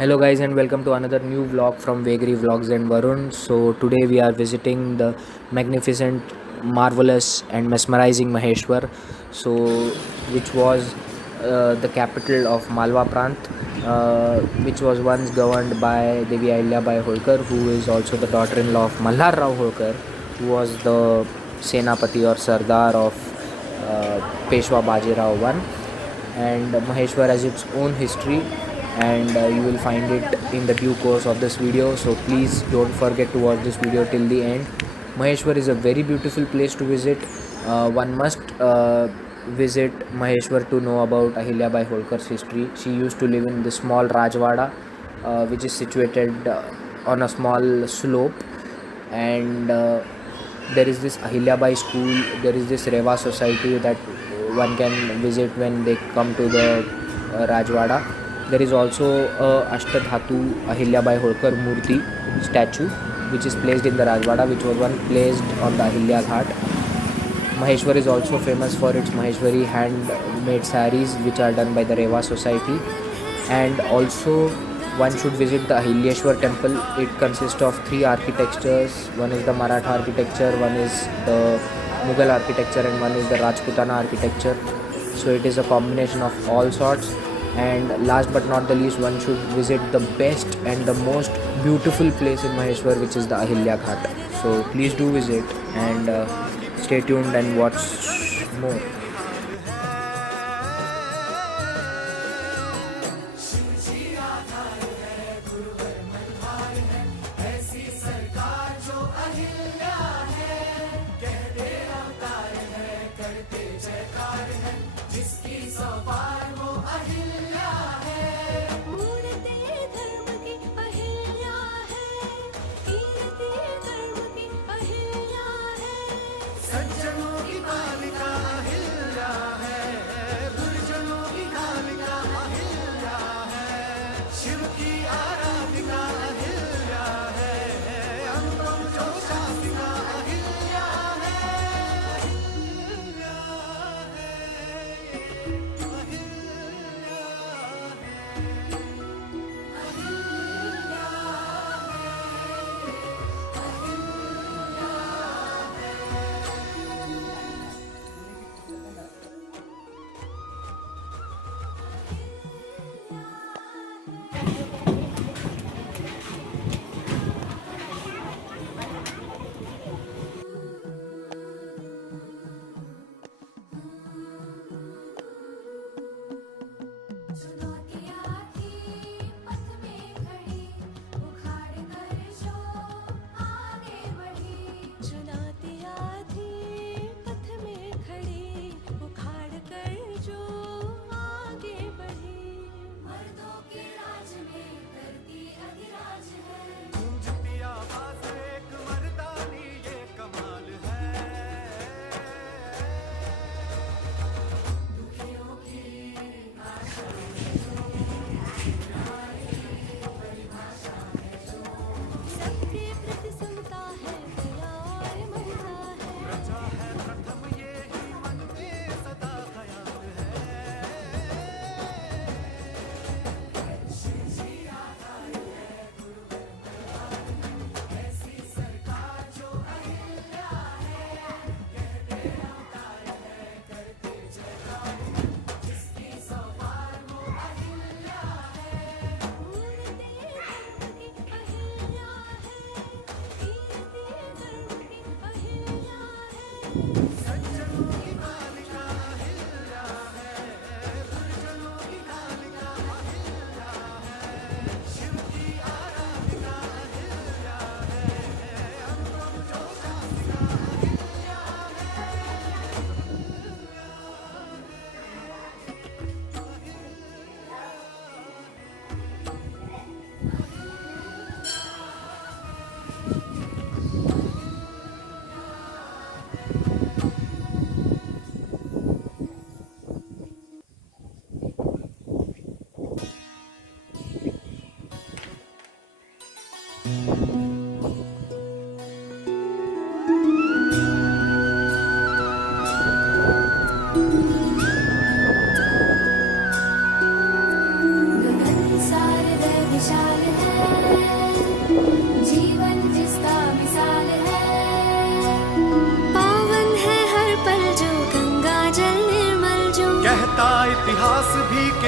Hello guys and welcome to another new vlog from Vagary Vlogs and Varun. So today we are visiting the magnificent, marvelous and mesmerizing Maheshwar. So which was the capital of Malwa Prant, which was once governed by Devi Ahilyabai Holkar, who is also the daughter-in-law of Malhar Rao Holkar, who was the Senapati or Sardar of Peshwa Bajirao I. And Maheshwar has its own history, and you will find it in the due course of this video, so please don't forget to watch this video till the end. Maheshwar is a very beautiful place to visit. One must visit Maheshwar to know about Ahilyabai Holkar's history. She used to live in the small Rajwada, which is situated on a small slope, and there is this Ahilyabai school, there is this Reva society that one can visit when they come to the Rajwada. There is also a Ashtadhatu Ahilyabai Holkar Murti statue, which is placed in the Rajwada, which was one placed on the Ahilya Ghat. Maheshwar is also famous for its Maheshwari handmade saris, which are done by the Reva society. And also one should visit the Ahilyeshwar temple. It consists of three architectures. One is the Maratha architecture, one is the Mughal architecture, and one is the Rajputana architecture. So it is a combination of all sorts. And last but not the least, one should visit the best and the most beautiful place in Maheshwar, which is the Ahilya Ghat. So please do visit, and stay tuned and watch more. सज्जनों की बालिका अहिल्या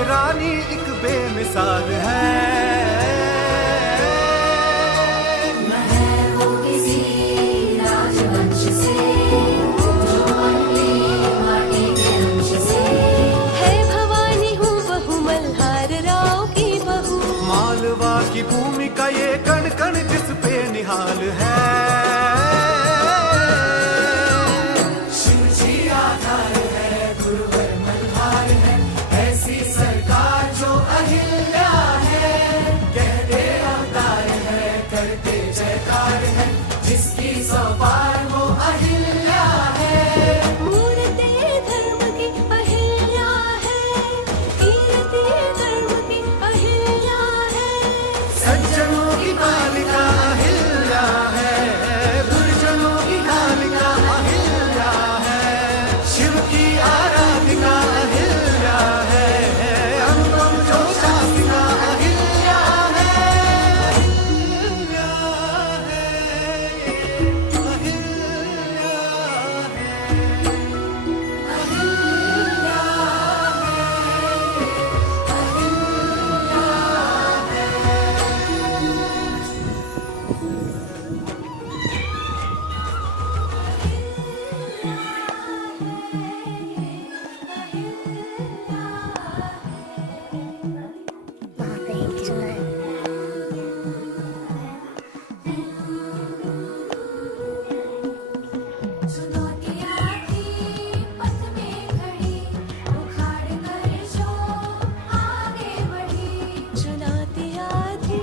के रानी एक बेमिसाल है। मालवा की भूमि का ये कण कण जिस पे निहाल है। शिव जी आधार है, गुरुवर मल्हार है, ऐसी सरकार जो अहिल्या है। कहते अवतार है, करते जयकार है, जिसकी सवार वो अहिल्या है। मूर्ति धर्म की अहिल्या है, कीर्ति धर्म की अहिल्या है। सज्जनों की बालिका अहिल्या है, दुर्जनों की कालिका अहिल्या है। शिव की आराधिका अहिल्या है, अनुपम जो शासिका अहिल्या है। अहिल्या है, अहिल्या चुनौतियाँ थी पथ में खड़ी, उखाड़ कर जो आगे बढ़ी। चुनौतियाँ थी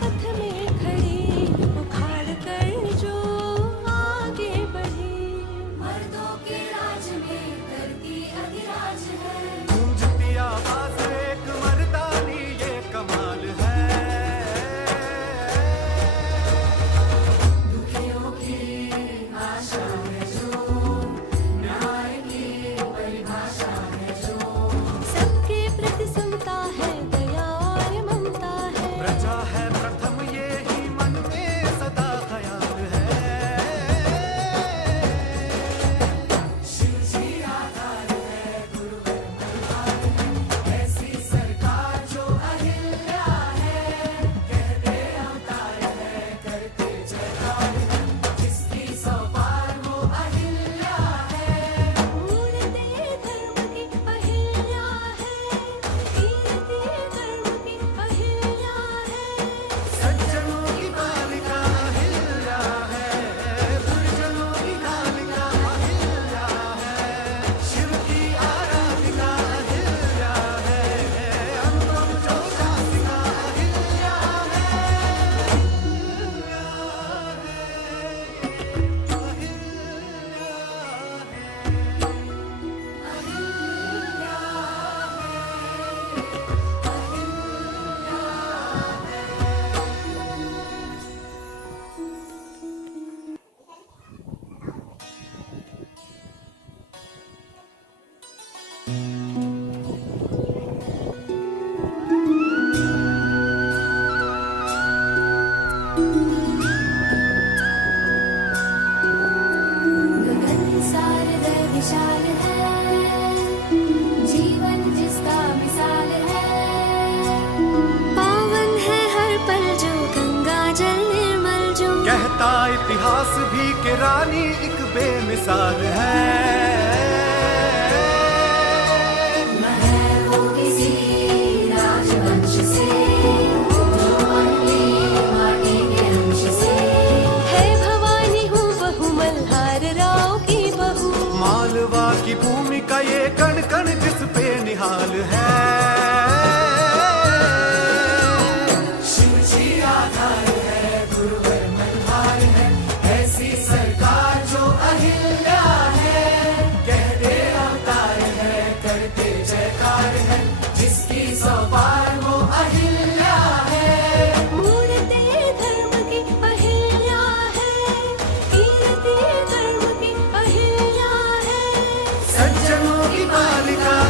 पथ में खड़ी, उखाड़ कर जो आगे बढ़ी। मर्दों के राज में धरती अधिराज है। गूंजती आवाज एक मर्दानी ये कमाल है। दुखियों की आशा है जो, न्याय की परिभाषा है जो। सबके प्रति समता है, दया और ममता है। प्रजा है प्रथम ये ही मन में सदा ख्याल है। शिव जी आधार है, गुरुवर मल्हार है, ऐसी सरकार जो अहिल्या है। कहते अवतार है, करते जयकार है, जिसकी सवार वो अहिल्या है। मूर्ति धर्म की अहिल्या है, कीर्ति धर्म की अहिल्या है। सज्जनों की बालिका अहिल्या है, दुर्जनों की कालिका अहिल्या है। शिव की आराधिका अहिल्या है, अनुपम जो शासिका अहिल्या है। गगन सारदय विशाल है, जीवन जिसका मिसाल है। पावन है हर पल जो, गंगा जल निर्मल जो। कहता इतिहास भी कि रानी एक बेमिसाल है। महल वो किसी राजवंश से, जो अगली माटी के अंश से। है भवानी हूँ बहू मल्हार राव की बहू। मालवा की भूमि का ये कण कण जिस पे निहाल है। शिव जी आधार है, गुरुवर मल्हार है, ऐसी सरकार जो अहिल्या है। कहते अवतार है, करते जयकार है, जिसकी सवार वो अहिल्या है। मूर्ति धर्म की अहिल्या है, कीर्ति धर्म की अहिल्या है। सज्जनों की बालिका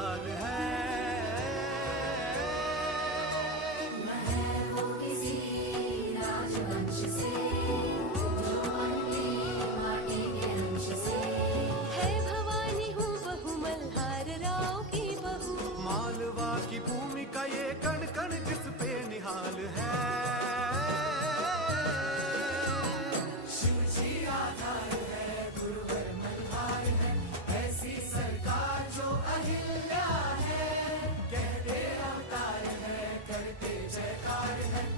निहाल है। मैं हूँ किसी राजवंश से, जो अन्य माटी के अंश से। है भवानी हूँ बहू मल्हार राव की बहू। मालवा की भूमि का ये कण कण जिस पे निहाल है। शिव जी आधार है, गुरुवर मल्हार है, ऐसी सरकार जो अहिल्या है। कहते अवतार है, करते जयकार है।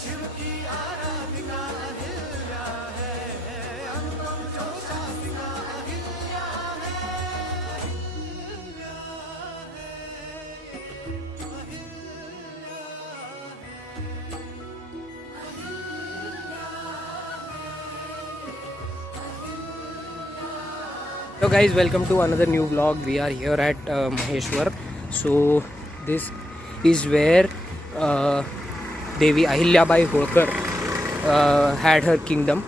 शिव की आराधिका अहिल्या है, अनुपम जो शासिका अहिल्या है। अहिल्या है, Ahilya Hello guys, welcome to another new vlog. We are here at Maheshwar. So this is where Devi Ahilyabai Holkar had her kingdom,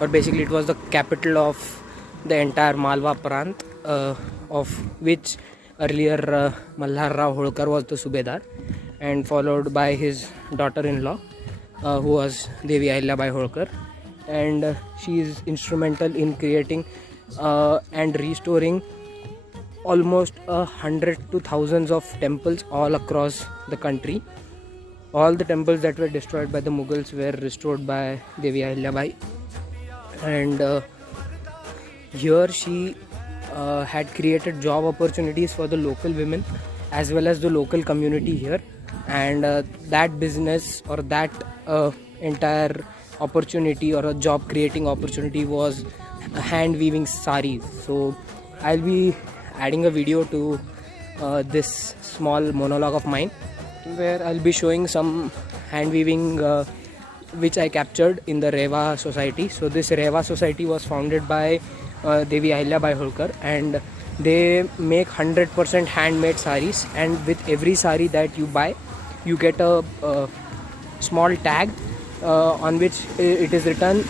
or basically it was the capital of the entire Malwa Prant, of which earlier Malhar Rao Holkar was the Subedar, and followed by his daughter-in-law, who was Devi Ahilyabai Holkar, and she is instrumental in creating and restoring almost 100 to thousands of temples all across the country. All the temples that were destroyed by the Mughals were restored by Devi Ahilyabai, and here she had created job opportunities for the local women as well as the local community here, and that business or that entire opportunity or a job creating opportunity was hand weaving saris. So I'll be adding a video to this small monologue of mine where I'll be showing some hand weaving which I captured in the Reva Society. So this Reva Society was founded by Devi Ahilyabai Holkar, and they make 100% handmade saris, and with every sari that you buy you get a small tag on which it is written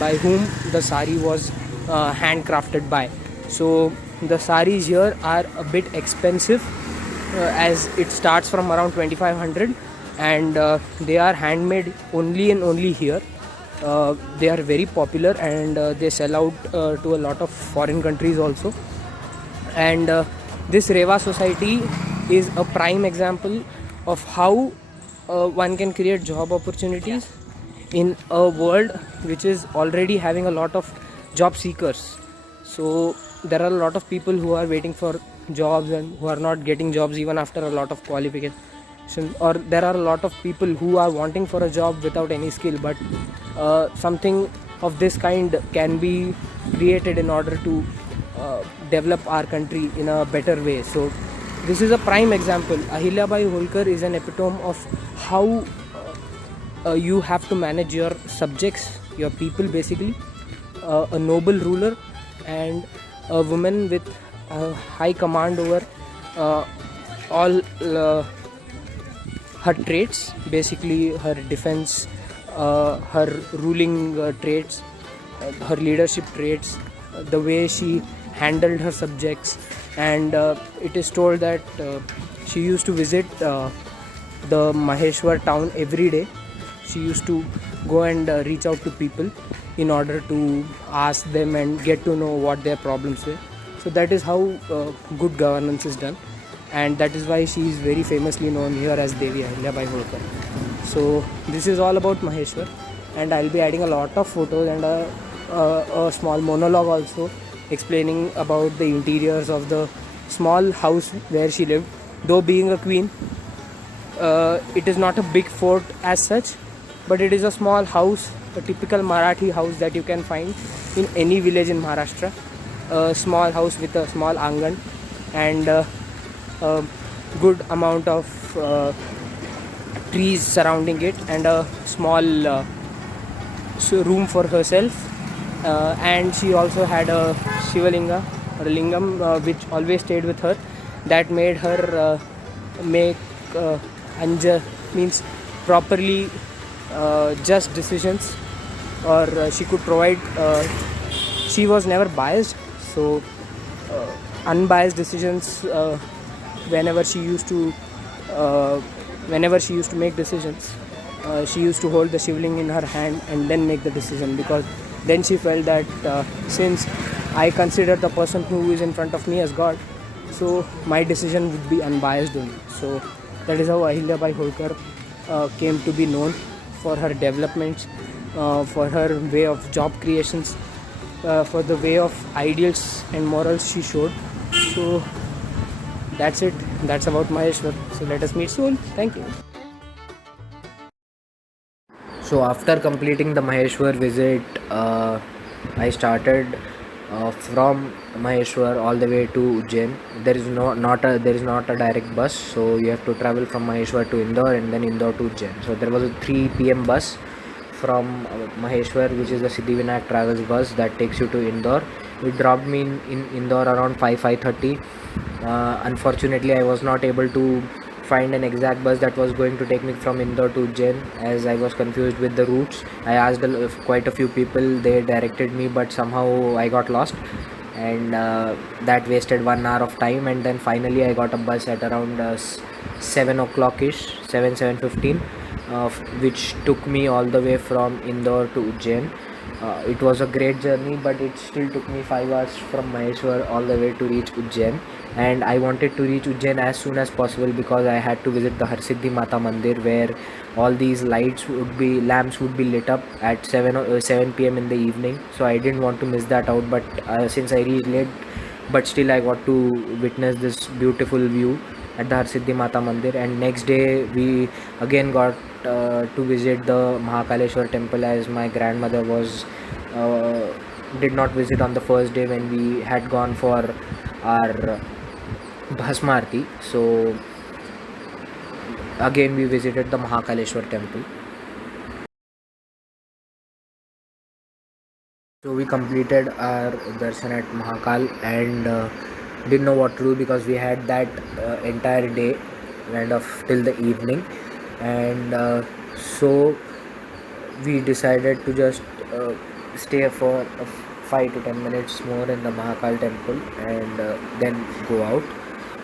by whom the sari was handcrafted by. So the saris here are a bit expensive, as it starts from around 2500, and they are handmade only and only here. They are very popular, and they sell out to a lot of foreign countries also. And this Reva Society is a prime example of how one can create job opportunities in a world which is already having a lot of job seekers. So there are a lot of people who are waiting for jobs and who are not getting jobs even after a lot of qualifications, or there are a lot of people who are wanting for a job without any skill, but something of this kind can be created in order to develop our country in a better way. So this is a prime example. Ahilyabai Holkar is an epitome of how you have to manage your subjects, your people basically, a noble ruler and a woman with high command over all her traits, basically her defense, her ruling traits, her leadership traits, the way she handled her subjects. And it is told that she used to visit the Maheshwar town every day. She used to go and reach out to people in order to ask them and get to know what their problems were. So that is how good governance is done, and that is why she is very famously known here as Devi Ahilyabai Holkar. So this is all about Maheshwar, and I'll be adding a lot of photos and a small monologue also explaining about the interiors of the small house where she lived. Though being a queen, it is not a big fort as such, but it is a small house, a typical Marathi house that you can find in any village in Maharashtra. A small house with a small angan and a good amount of trees surrounding it, and a small room for herself, and she also had a Shivalinga or a lingam which always stayed with her. That made her make anja means properly just decisions, or she could provide. She was never biased, so unbiased decisions whenever she used to uh, whenever she used to make decisions. She used to hold the shivling in her hand and then make the decision, because then she felt that since I consider the person who is in front of me as God, so my decision would be unbiased only. So that is how Ahilyabai Holkar came to be known, for her developments, for her way of job creations, for the way of ideals and morals she showed. So that's it. That's about Maheshwar. So let us meet soon. Thank you. So after completing the Maheshwar visit, I started from Maheshwar all the way to Ujjain. There is not a direct bus, so you have to travel from Maheshwar to Indore and then Indore to Ujjain. So there was a 3 p.m. bus from Maheshwar, which is the Siddhivinayak Travels bus that takes you to Indore. It dropped me in Indore around 5:30. Unfortunately, I was not able to find an exact bus that was going to take me from Indore to Ujjain, as I was confused with the routes. I asked quite a few people, they directed me, but somehow I got lost, and that wasted 1 hour of time. And then finally I got a bus at around 7 o'clock ish, 7:15, which took me all the way from Indore to Ujjain. It was a great journey, but it still took me 5 hours from Maheshwar all the way to reach Ujjain. And I wanted to reach Ujjain as soon as possible, because I had to visit the Harsiddhi Mata Mandir, where all these lamps would be lit up at 7 p.m. in the evening. So I didn't want to miss that out. But since I reached late, but still I got to witness this beautiful view at the Harsiddhi Mata Mandir. And next day we again got to visit the Mahakaleshwar temple, as my grandmother was did not visit on the first day when we had gone for our Bhasma Aarti. So again we visited the Mahakaleshwar temple. So we completed our darshan at Mahakal, and didn't know what to do, because we had that entire day kind of till the evening. And so we decided to just stay for 5 to 10 minutes more in the Mahakal temple, and then go out.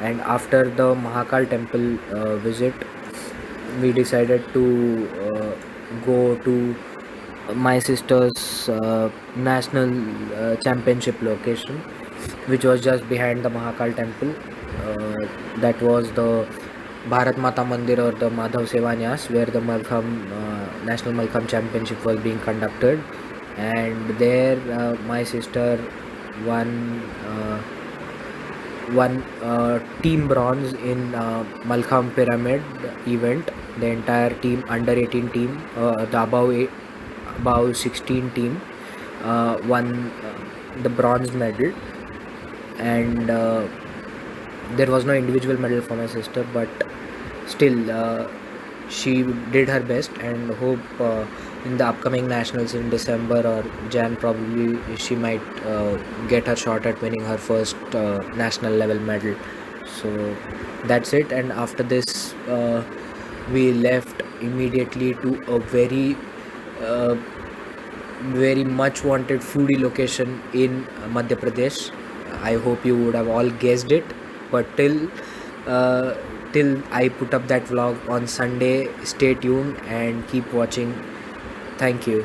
And after the Mahakal temple visit, we decided to go to my sister's national championship location, which was just behind the Mahakal temple. That was the Bharat Mata Mandir, or the Madhav Sevanyas, where the National Malkham Championship was being conducted. And there my sister won team bronze in Malkham Pyramid event. The entire team, under 18 team, the above 16 team, won the bronze medal. And there was no individual medal for my sister, but still she did her best, and hope in the upcoming nationals in December or Jan, probably she might get her shot at winning her first national level medal. So that's it. And after this we left immediately to a very much wanted foodie location in Madhya Pradesh. I hope you would have all guessed it, but till I put up that vlog on Sunday, stay tuned and keep watching. Thank you.